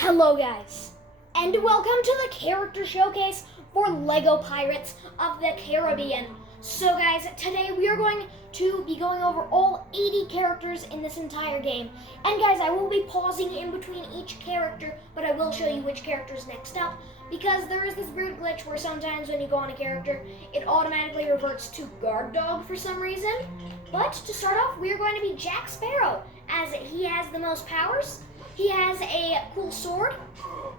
Hello guys, and welcome to the character showcase for LEGO Pirates of the Caribbean. So guys, today we are going to be going over all 80 characters in this entire game. And guys, I will be pausing in between each character, but I will show you which character is next up, because there is this weird glitch where sometimes when you go on a character, it automatically reverts to Guard Dog for some reason. But to start off, we are going to be Jack Sparrow, as he has the most powers. He has a cool sword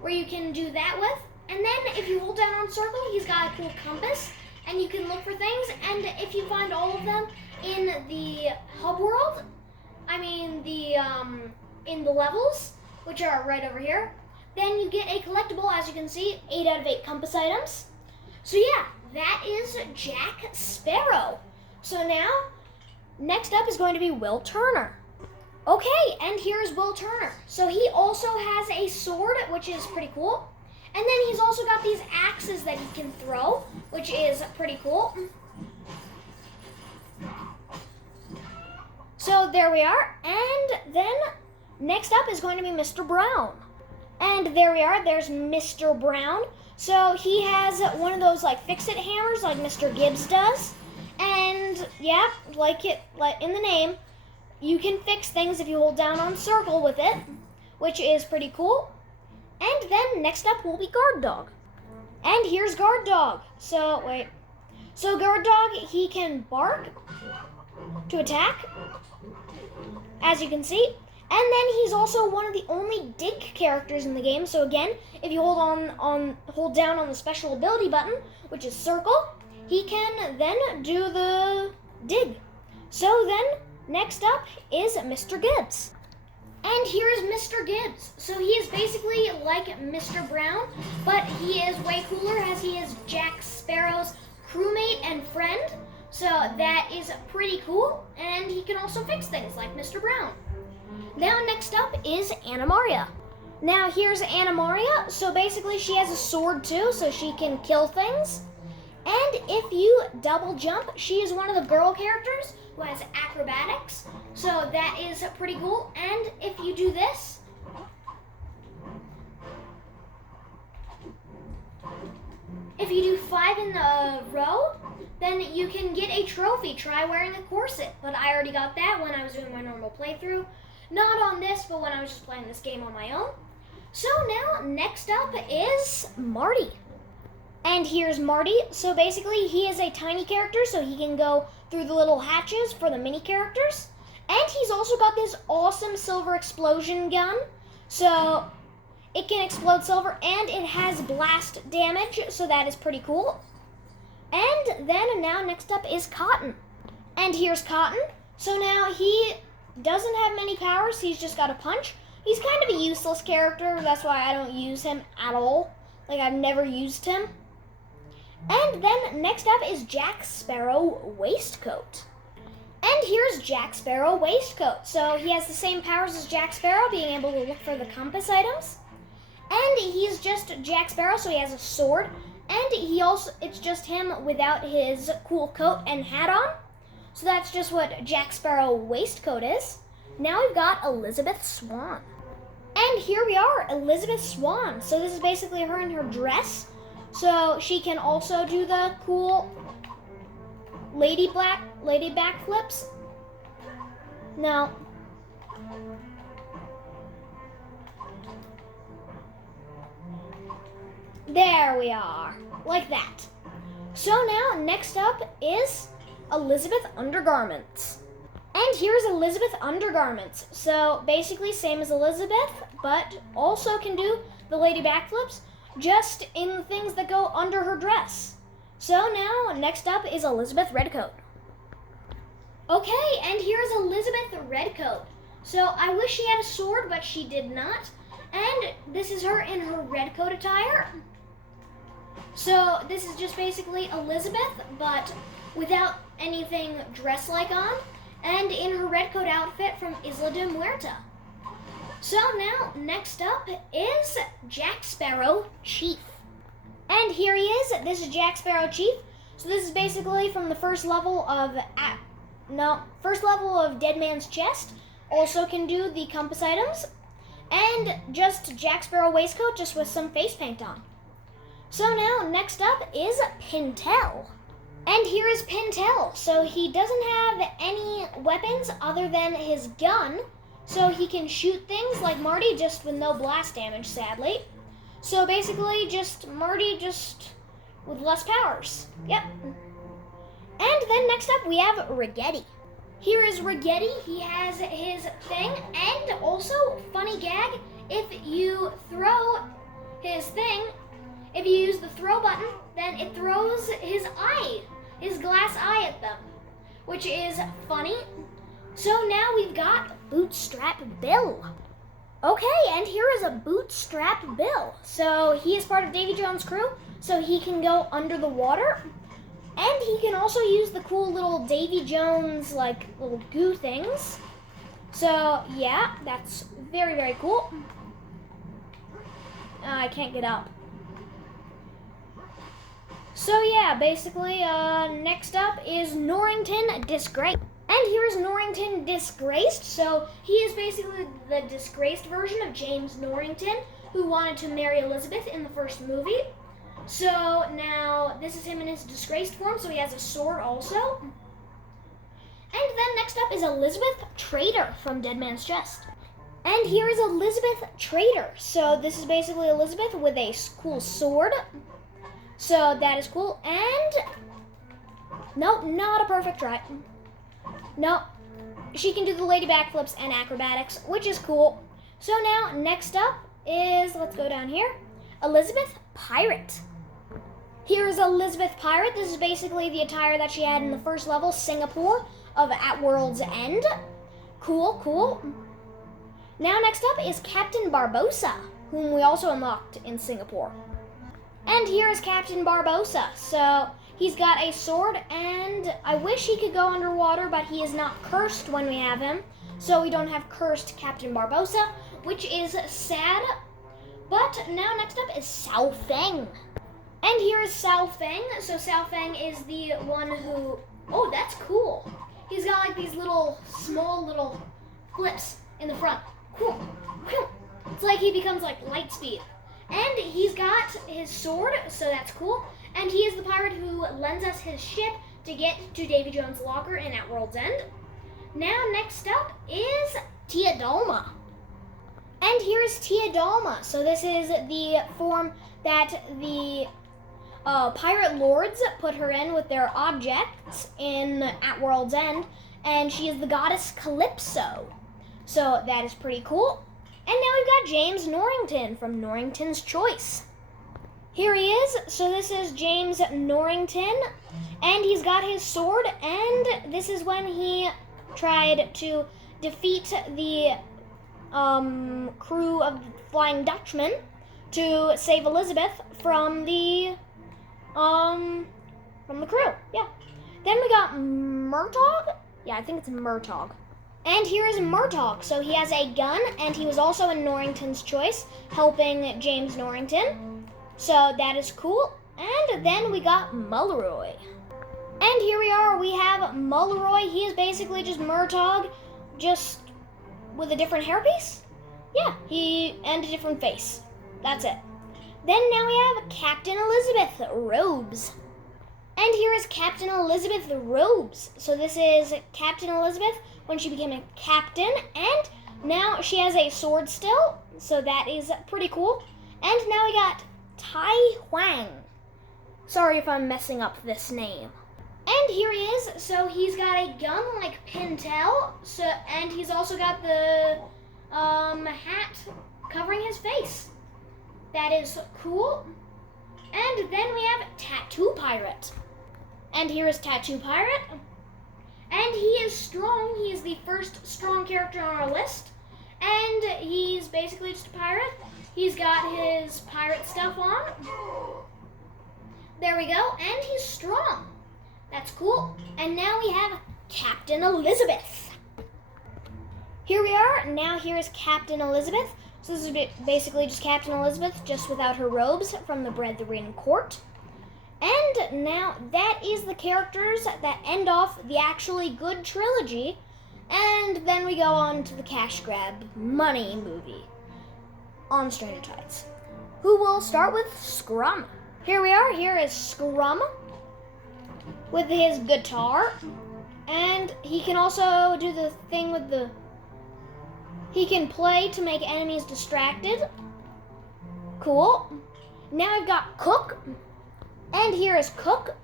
where you can do that with. And then if you hold down on circle, he's got a cool compass and you can look for things. And if you find all of them in the hub world, in the levels, which are right over here, then you get a collectible, as you can see, 8 out of 8 compass items. So yeah, that is Jack Sparrow. So now, next up is going to be Will Turner. Okay, and here's Will Turner. So he also has a sword, which is pretty cool. And then he's also got these axes that he can throw, which is pretty cool. So there we are. And then next up is going to be Mr. Brown. And there we are, there's Mr. Brown. So he has one of those fix-it hammers like Mr. Gibbs does. And yeah, like in the name, you can fix things if you hold down on circle with it, which is pretty cool. And then next up will be Guard Dog. And here's Guard Dog. So Guard Dog, he can bark to attack, as you can see. And then he's also one of the only dig characters in the game. So again, if you hold down on the special ability button, which is circle, he can then do the dig. So then next up is Mr. Gibbs. And here is Mr. Gibbs. So he is basically like Mr. Brown, but he is way cooler as he is Jack Sparrow's crewmate and friend. So that is pretty cool. And he can also fix things like Mr. Brown. Now next up is Anna Maria. Now here's Anna Maria. So basically she has a sword too, so she can kill things. And if you double jump, she is one of the girl characters who has acrobatics. So that is pretty cool. And if you do this, if you do 5 in a row, then you can get a trophy. Try wearing a corset. But I already got that when I was doing my normal playthrough. Not on this, but when I was just playing this game on my own. So now, next up is Marty. And here's Marty. So basically, he is a tiny character, so he can go through the little hatches for the mini characters. And he's also got this awesome silver explosion gun. So it can explode silver, and it has blast damage, so that is pretty cool. And then now next up is Cotton. And here's Cotton. So now he doesn't have many powers, he's just got a punch. He's kind of a useless character, that's why I don't use him at all. I've never used him. And then next up is Jack Sparrow Waistcoat. And here's Jack Sparrow Waistcoat. So he has the same powers as Jack Sparrow, being able to look for the compass items. And he's just Jack Sparrow, so he has a sword. And it's just him without his cool coat and hat on. So that's just what Jack Sparrow Waistcoat is. Now we've got Elizabeth Swann. And here we are, Elizabeth Swann. So this is basically her in her dress. So she can also do the cool lady backflips. No. There we are, like that. So now next up is Elizabeth Undergarments. And here's Elizabeth Undergarments. So basically same as Elizabeth, but also can do the lady backflips, just in things that go under her dress. So now, next up is Elizabeth Redcoat. Okay, and here's Elizabeth Redcoat. So I wish she had a sword, but she did not. And this is her in her redcoat attire. So this is just basically Elizabeth, but without anything dress-like on, and in her redcoat outfit from Isla de Muerta. So now, next up is Jack Sparrow Chief. And here he is. This is Jack Sparrow Chief. So this is basically from the first level of Dead Man's Chest. Also can do the compass items. And just Jack Sparrow waistcoat, just with some face paint on. So now, next up is Pintel. And here is Pintel. So he doesn't have any weapons other than his gun. So he can shoot things like Marty, just with no blast damage, sadly. So basically, just Marty, just with less powers. Yep. And then next up, we have Raggedy. Here is Raggedy. He has his thing, and also, funny gag, if you throw his thing, if you use the throw button, then it throws his eye, his glass eye at them, which is funny. So now we've got Bootstrap Bill. Okay, and here is a Bootstrap Bill. So he is part of Davy Jones' crew, so he can go under the water. And he can also use the cool little Davy Jones, like, little goo things. So, yeah, that's very, very cool. I can't get up. So, yeah, basically, next up is Norrington Disgraced. And here's Norrington Disgraced. So, he is basically the disgraced version of James Norrington, who wanted to marry Elizabeth in the first movie. So now this is him in his disgraced form, so he has a sword also. And then next up is Elizabeth Trader from Dead Man's Chest. And here is Elizabeth Trader. So this is basically Elizabeth with a cool sword. So that is cool. And nope, not a perfect try. Nope. She can do the lady backflips and acrobatics, which is cool. So now next up is, let's go down here, Elizabeth Pirate. Here's Elizabeth Pirate. This is basically the attire that she had in the first level, Singapore, of At World's End. Cool, cool. Now next up is Captain Barbossa, whom we also unlocked in Singapore. And here is Captain Barbossa. So he's got a sword, and I wish he could go underwater, but he is not cursed when we have him. So we don't have cursed Captain Barbossa, which is sad. But now next up is Sao Feng. And here is Sao Feng. So Sao Feng is the one who, oh, that's cool. He's got like these little, small little flips in the front. Cool. It's like he becomes like light speed. And he's got his sword, so that's cool. And he is the pirate who lends us his ship to get to Davy Jones' locker in At World's End. Now next up is Tia Dalma. And here's Tia Dalma. So this is the form that the pirate lords put her in with their objects in At World's End, and she is the goddess Calypso. So that is pretty cool. And now we've got James Norrington from Norrington's Choice. Here he is. So this is James Norrington, and he's got his sword, and this is when he tried to defeat the crew of the Flying Dutchman to save Elizabeth from the crew. Yeah. Then we got Murtaugh. Yeah, I think it's Murtaugh. And here is Murtaugh. So he has a gun, and he was also in Norrington's Choice, helping James Norrington. So that is cool. And then we got Mulleroy. And here we are. We have Mulleroy. He is basically just Murtaugh, just with a different hairpiece. Yeah, and a different face. That's it. Then now we have Captain Elizabeth Robes. And here is Captain Elizabeth Robes. So this is Captain Elizabeth when she became a captain, and now she has a sword still, so that is pretty cool. And now we got Tai Huang. Sorry if I'm messing up this name. And here he is. So he's got a gun like Pintel, and he's also got the hat covering his face. That is cool. And then we have Tattoo Pirate. And here is Tattoo Pirate. And he is strong. He is the first strong character on our list. And he's basically just a pirate. He's got his pirate stuff on. There we go. And he's strong. That's cool. And now we have Captain Elizabeth. Here we are. Now here is Captain Elizabeth. So this is basically just Captain Elizabeth, just without her robes from the Brethren Court. And now that is the characters that end off the actually good trilogy. And then we go on to the cash grab money movie. on Stranger Tides. Who will start with Scrum? Here we are. Here is Scrum with his guitar. And he can also do the thing with the... He can play to make enemies distracted. Cool. Now I've got Cook. And here is Cook.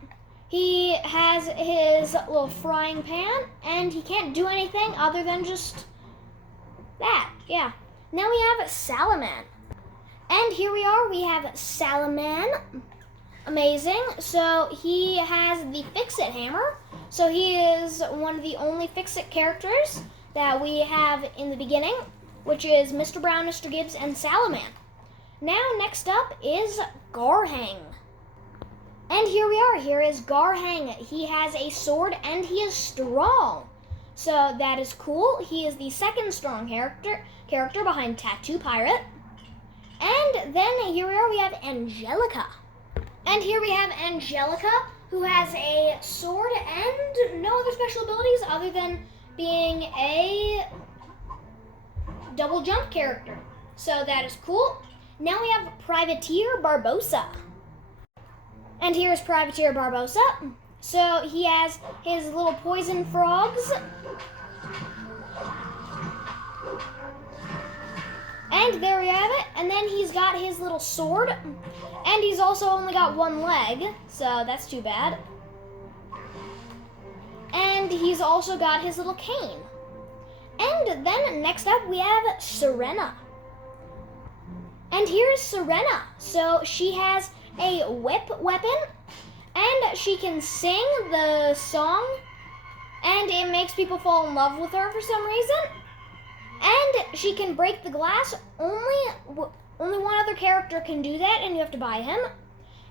He has his little frying pan, and he can't do anything other than just that. Yeah. Now we have Salaman. And here we are. We have Salaman. Amazing. So he has the Fix-It hammer. So he is one of the only Fix-It characters that we have in the beginning, which is Mr. Brown, Mr. Gibbs, and Salaman. Now, next up is Garhang. And here we are. Here is Garhang. He has a sword and he is strong. So that is cool. He is the second strong character behind Tattoo Pirate. And then here we are. We have Angelica. And here we have Angelica, who has a sword and no other special abilities other than being a double jump character. So that is cool. Now we have Privateer Barbosa. And here's Privateer Barbosa. So he has his little poison frogs. And there we have it. And then he's got his little sword. And he's also only got one leg, so that's too bad. And he's also got his little cane. And then next up we have Serena. And here's Serena. So she has a whip weapon, and she can sing the song, and it makes people fall in love with her for some reason. And she can break the glass. Only one other character can do that, and you have to buy him.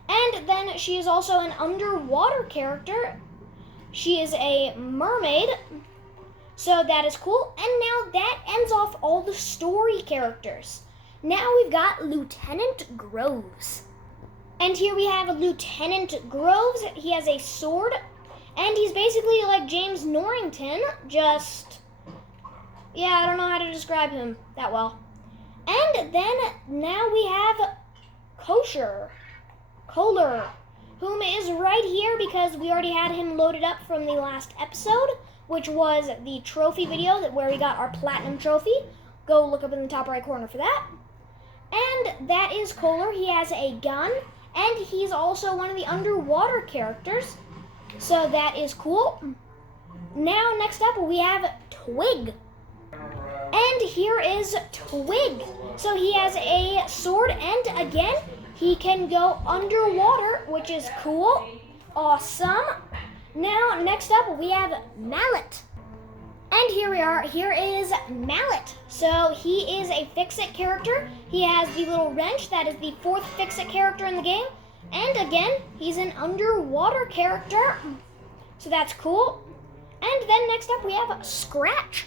And then she is also an underwater character. She is a mermaid, so that is cool. And now that ends off all the story characters. Now we've got Lieutenant Groves. And here we have Lieutenant Groves. He has a sword, and he's basically like James Norrington, just... yeah, I don't know how to describe him that well. And then now we have Kohler, whom is right here because we already had him loaded up from the last episode, which was the trophy video where we got our platinum trophy. Go look up in the top right corner for that. And that is Kohler. He has a gun, and he's also one of the underwater characters, so that is cool. Now next up we have Twig. And here is Twig. So he has a sword, and again, he can go underwater, which is cool. Awesome. Now, next up, we have Mallet. And here we are. Here is Mallet. So he is a Fix-It character. He has the little wrench. That is the fourth Fix-It character in the game. And again, he's an underwater character. So that's cool. And then next up, we have Scratch.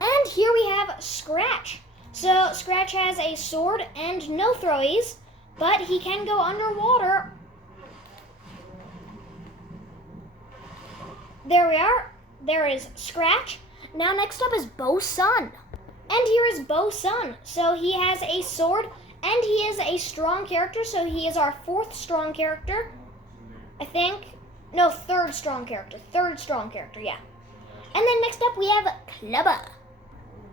And here we have Scratch. So Scratch has a sword and no throwies, but he can go underwater. There we are. There is Scratch. Now next up is Bo Sun. And here is Bo Sun. So he has a sword and he is a strong character. So he is our fourth strong character. I think. No, third strong character. Third strong character, yeah. And then next up we have Clubba.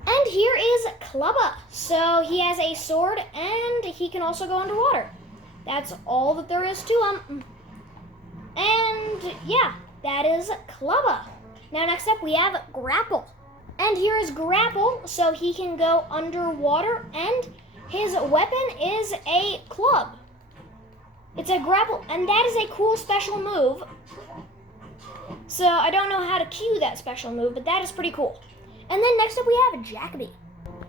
And here is Clubba. So he has a sword and he can also go underwater. That's all that there is to him. And yeah, that is Clubba. Now next up we have Grapple. And here is Grapple. So he can go underwater and his weapon is a club. It's a grapple, and that is a cool special move. So I don't know how to cue that special move, but that is pretty cool. And then next up we have Jacoby.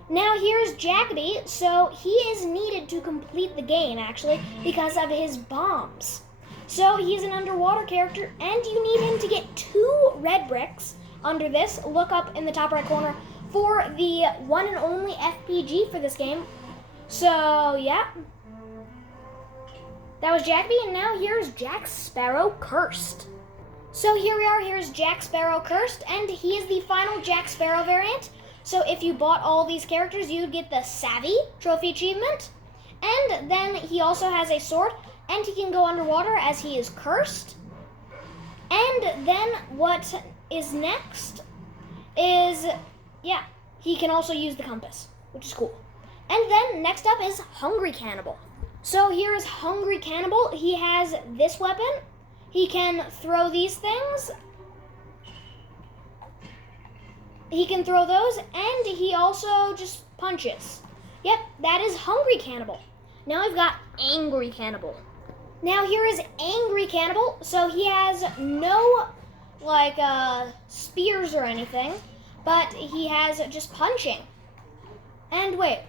Now here's Jacoby. So he is needed to complete the game, actually, because of his bombs. So he's an underwater character, and you need him to get 2 red bricks under this. Look up in the top right corner for the one and only FPG for this game. So, yeah. That was Jacoby, and now here's Jack Sparrow Cursed. So here we are, here's Jack Sparrow Cursed, and he is the final Jack Sparrow variant, So if you bought all these characters, you'd get the Savvy trophy achievement. And then he also has a sword, and he can go underwater as he is cursed. And then what is next is, yeah, he can also use the compass, which is cool. And then next up is Hungry Cannibal. So here is Hungry Cannibal. He has this weapon. He can throw these things. He can throw those, and he also just punches. Yep, that is Hungry Cannibal. Now we've got Angry Cannibal. Now here is Angry Cannibal. So he has no, spears or anything, but he has just punching. And wait.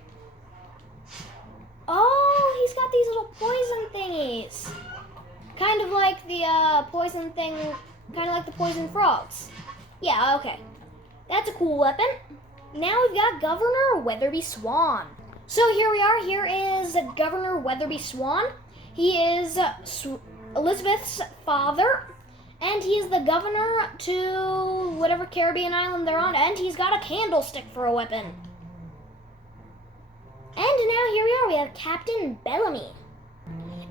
Oh, he's got these little poison thingies. Kind of like the poison thing, kind of like the poison frogs. Yeah, okay. That's a cool weapon. Now we've got Governor Weatherby Swan. So here we are. Here is Governor Weatherby Swan. He is Elizabeth's father, and he is the governor to whatever Caribbean island they're on, and he's got a candlestick for a weapon. And now here we are. We have Captain Bellamy.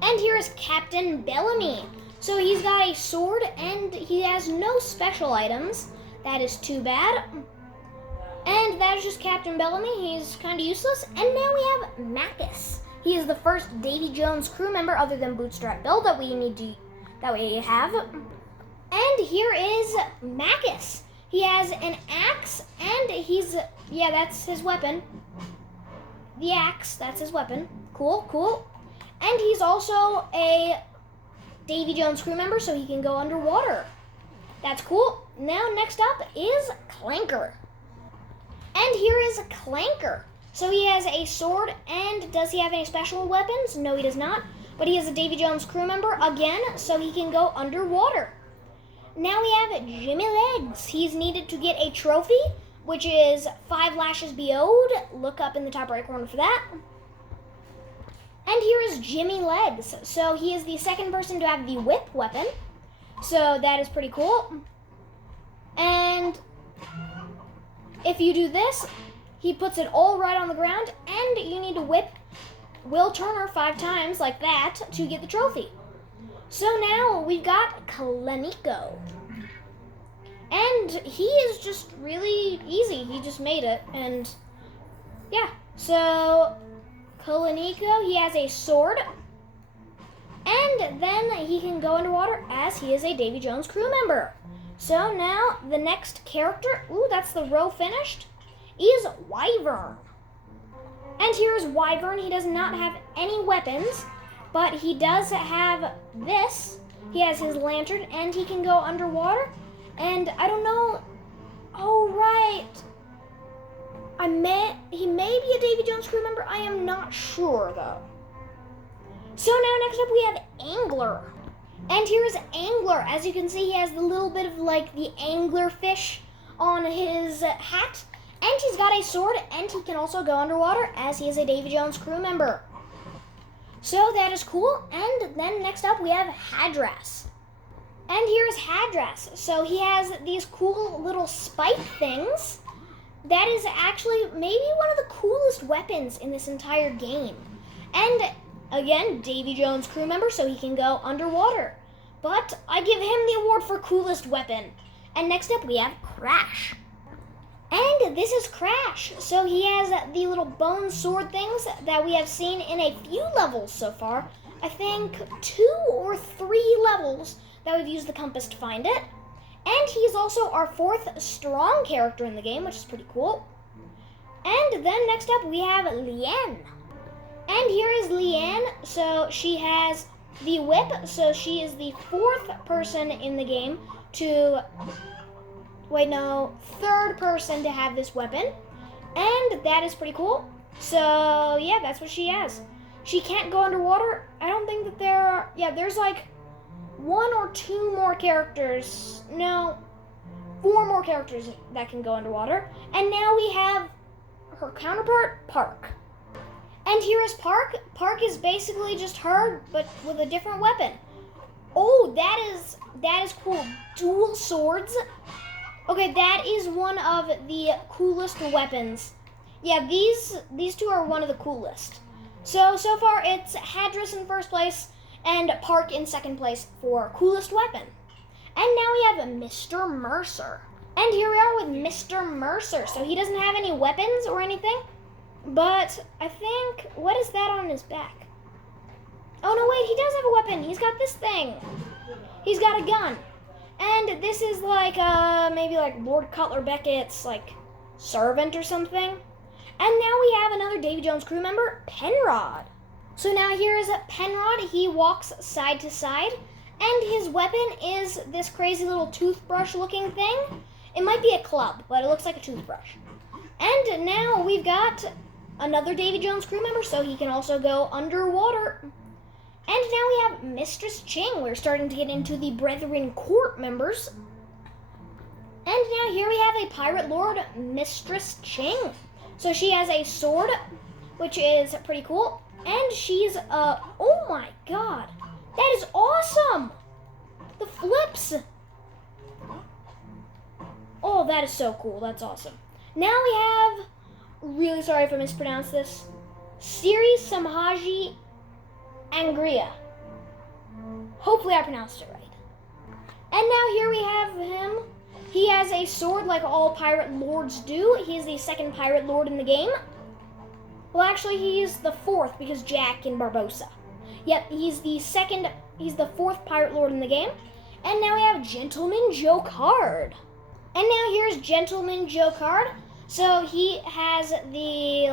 And here is Captain Bellamy. So he's got a sword, and he has no special items. That is too bad. And that is just Captain Bellamy. He's kind of useless. And now we have Macus. He is the first Davy Jones crew member other than Bootstrap Bill that we have. And here is Macus. He has an axe, and that's his weapon. The axe, that's his weapon. Cool, cool. And he's also a Davy Jones crew member, so he can go underwater. That's cool. Now, next up is Clanker. And here is Clanker. So he has a sword, and does he have any special weapons? No, he does not. But he is a Davy Jones crew member, again, so he can go underwater. Now we have Jimmy Legs. He's needed to get a trophy, which is 5 lashes BO'd. Look up in the top right corner for that. And here is Jimmy Legs. So he is the second person to have the whip weapon. So that is pretty cool. And if you do this, he puts it all right on the ground, and you need to whip Will Turner 5 times like that to get the trophy. So now we've got Kalanico. And he is just really easy. He just made it, and yeah. So Kalanico, he has a sword, and then he can go underwater as he is a Davy Jones crew member. So now the next character, that's the row finished, is Wyvern. And here's Wyvern. He does not have any weapons, but he does have this. He has his lantern, and he can go underwater. And I don't know. Oh, right. He may be a Davy Jones crew member. I am not sure, though. So now next up we have Angler. And here's Angler. As you can see, he has the little bit of the angler fish on his hat. And he's got a sword, and he can also go underwater as he is a Davy Jones crew member. So that is cool. And then next up we have Hadras. And here's Hadras. So he has these cool little spike things. That is actually maybe one of the coolest weapons in this entire game. And again, Davy Jones crew member, so he can go underwater. But I give him the award for coolest weapon. And next up we have Crash. And this is Crash. So he has the little bone sword things that we have seen in a few levels so far. I think 2 or 3 levels that we've used the compass to find it. And he's also our 4th strong character in the game, which is pretty cool. And then next up we have Leanne. And here is Leanne. So she has the whip. So she is the 4th person in the game to... third person to have this weapon. And that is pretty cool. So, yeah, that's what she has. She can't go underwater. I don't think that there are... Yeah, there's 1 or 2 more characters. No, 4 more characters that can go underwater. And now we have her counterpart, Park. And here is Park. Park is basically just her, but with a different weapon. Oh, that is cool. Dual swords. Okay, that is one of the coolest weapons. Yeah, these two are one of the coolest. So far it's Hadris in first place and Park in second place for coolest weapon. And now we have Mr. Mercer. And here we are with Mr. Mercer. So he doesn't have any weapons or anything, but I think, what is that on his back? Oh no, wait, he does have a weapon. He's got this thing. He's got a gun. And this is like, maybe like Lord Cutler Beckett's like servant or something. And now we have another Davy Jones crew member, Penrod. So now here is Penrod. He walks side to side, and his weapon is this crazy little toothbrush looking thing. It might be a club, but it looks like a toothbrush. And now we've got another Davy Jones crew member, so he can also go underwater. And now we have Mistress Ching. We're starting to get into the Brethren Court members. And now here we have a Pirate Lord, Mistress Ching. So she has a sword, which is pretty cool. And she's, oh my god. That is awesome! The flips! Oh, that is so cool. That's awesome. Now we have, really sorry if I mispronounced this, Siri Samhaji Angria. Hopefully I pronounced it right. And now here we have him. He has a sword like all pirate lords do. He is the second pirate lord in the game. Well, actually, he's the fourth because Jack and Barbossa. Yep, he's the fourth pirate lord in the game. And now we have Gentleman Jocard. And now here's Gentleman Jocard. So he has the,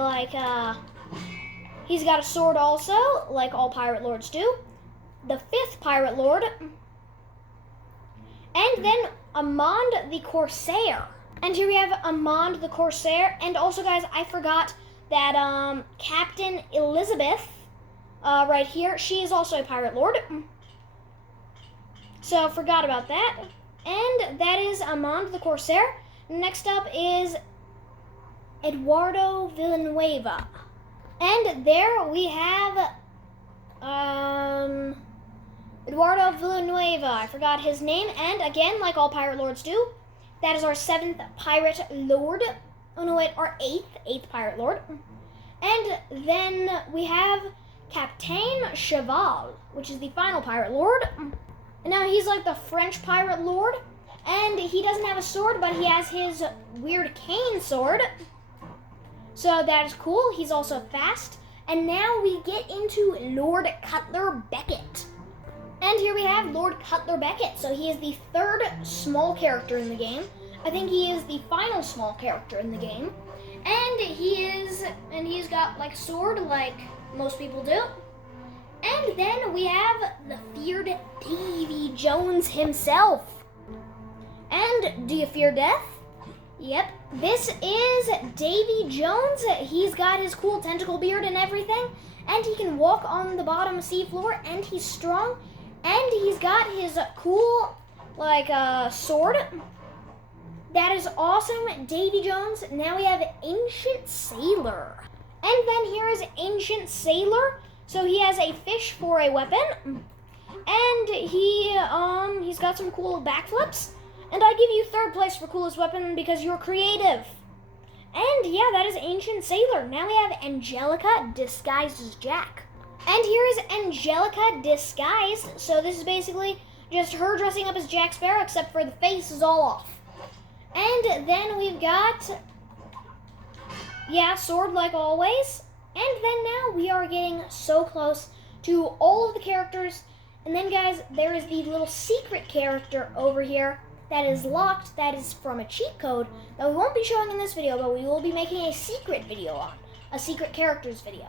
he's got a sword also, like all pirate lords do. The fifth pirate lord. And then Amand the Corsair. And here we have Amand the Corsair. And also, guys, I forgot that Captain Elizabeth, right here, she is also a pirate lord. So, forgot about that. And that is Amand the Corsair. Next up is Eduardo Villanueva. And there we have Eduardo Villanueva. I forgot his name. And again, like all pirate lords do, that is our seventh pirate lord. Oh no, wait, our eighth pirate lord. And then we have Captain Cheval, which is the final pirate lord. And now he's like the French pirate lord. And he doesn't have a sword, but he has his weird cane sword. So that is cool. He's also fast. And now we get into Lord Cutler Beckett. And here we have Lord Cutler Beckett. So he is the third small character in the game. I think he is the final small character in the game. And he's got like a sword like most people do. And then we have the feared Davy Jones himself. And do you fear death? Yep, this is Davy Jones. He's got his cool tentacle beard and everything, and he can walk on the bottom seafloor, and he's strong, and he's got his cool, sword. That is awesome, Davy Jones. Now we have Ancient Sailor. And then here is Ancient Sailor. So he has a fish for a weapon, and he's got some cool backflips. And I give you third place for coolest weapon because you're creative. And yeah, that is Ancient Sailor. Now we have Angelica disguised as Jack. And here is Angelica disguised. So this is basically just her dressing up as Jack Sparrow, except for the face is all off. And then we've got, sword like always. And then now we are getting so close to all of the characters. And then, guys, there is the little secret character over here that is locked, that is from a cheat code that we won't be showing in this video, but we will be making a secret video on, a secret characters video.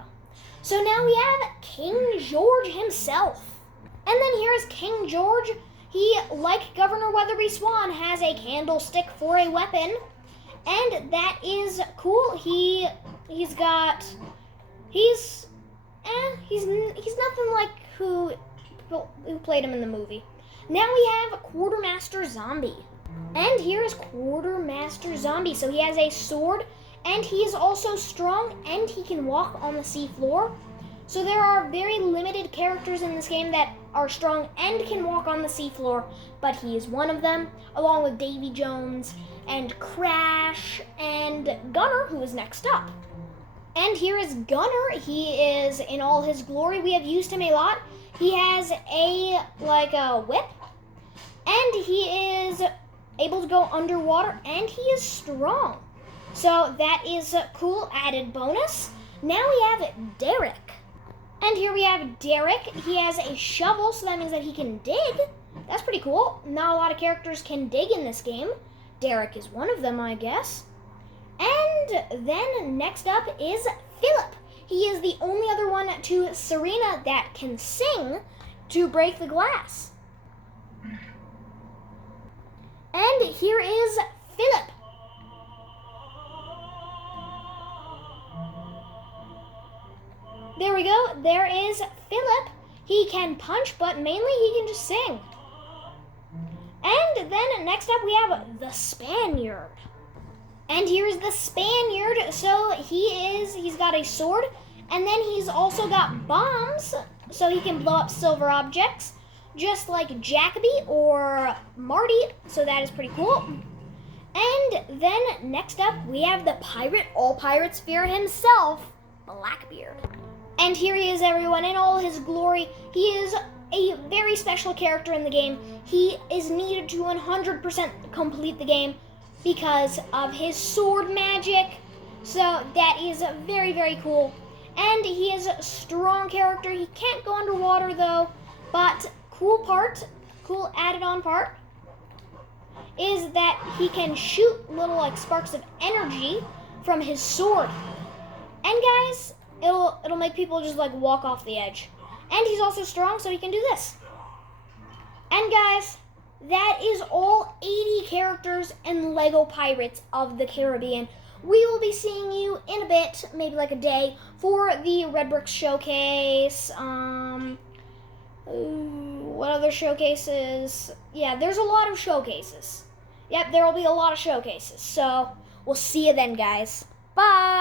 So now we have King George himself. And then here's King George. He, like Governor Weatherby Swan, has a candlestick for a weapon, and that is cool. He's nothing like who played him in the movie. Now we have Quartermaster Zombie. And here's Quartermaster Zombie. So he has a sword, and he is also strong, and he can walk on the sea floor. So there are very limited characters in this game that are strong and can walk on the seafloor, but he is one of them, along with Davy Jones and Crash and Gunner, who is next up. And here is Gunner. He is in all his glory. We have used him a lot. He has a whip, and he is able to go underwater, and he is strong. So that is a cool added bonus. Now we have Derek. And here we have Derek. He has a shovel, so that means that he can dig. That's pretty cool. Not a lot of characters can dig in this game. Derek is one of them, I guess. And then next up is Philip. He is the only other one to Serena that can sing to break the glass. And here is Philip. There we go. There is Philip. He can punch, but mainly he can just sing. And then next up we have the Spaniard. And here's the Spaniard. So he's got a sword, and then he's also got bombs, so he can blow up silver objects, just like Jacoby or Marty. So that is pretty cool. And then next up we have the pirate all pirates fear himself, Blackbeard. And here he is, everyone, in all his glory. He is a very special character in the game. He is needed to 100% complete the game because of his sword magic. So that is very, very cool. And he is a strong character. He can't go underwater though, but cool added on part is that he can shoot little sparks of energy from his sword. And guys, it'll make people just walk off the edge. And he's also strong, so he can do this. And guys, that is all 80 characters in LEGO Pirates of the Caribbean. We will be seeing you in a bit, maybe a day, for the Red Brick Showcase. What other showcases? Yeah, there's a lot of showcases. Yep, there will be a lot of showcases. So we'll see you then, guys. Bye!